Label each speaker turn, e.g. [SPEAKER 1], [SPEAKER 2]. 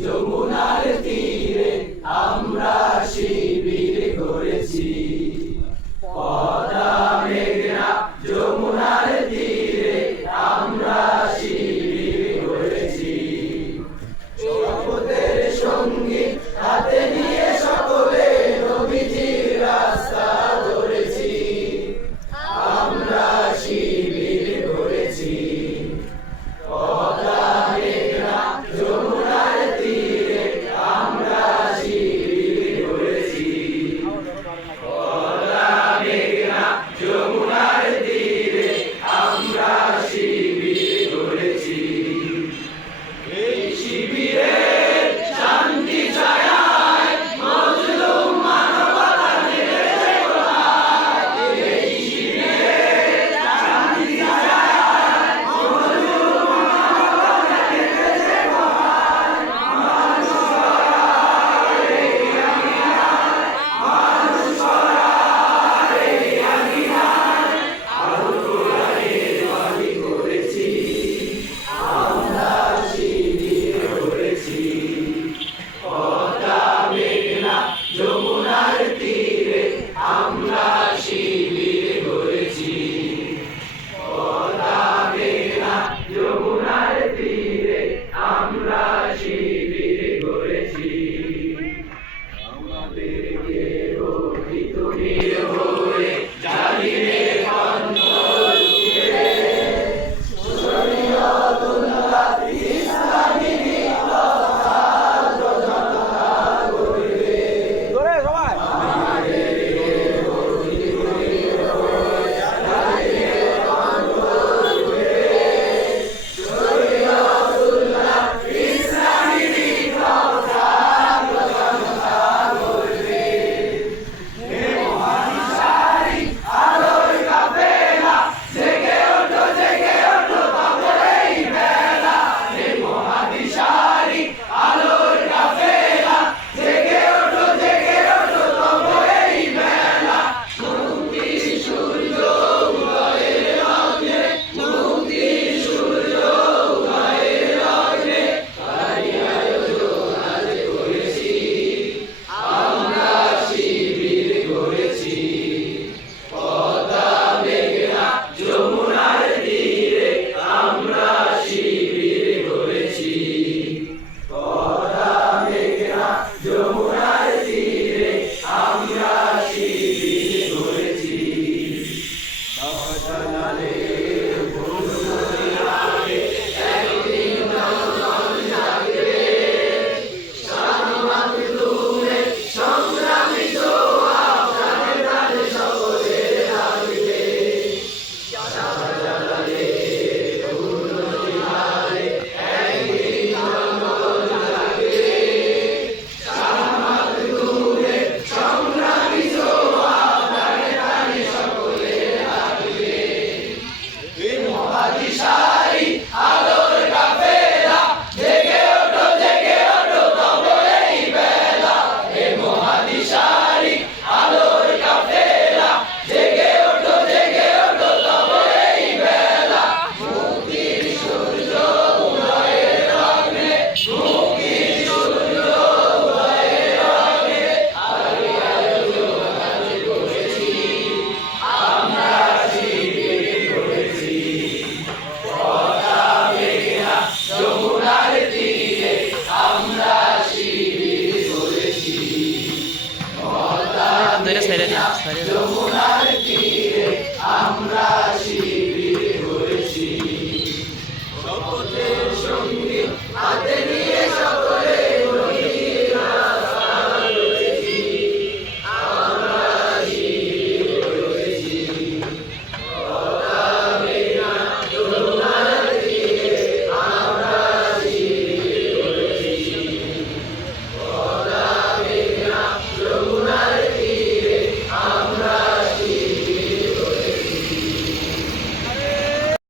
[SPEAKER 1] যমুনার যমুনার তীরে আমরা শির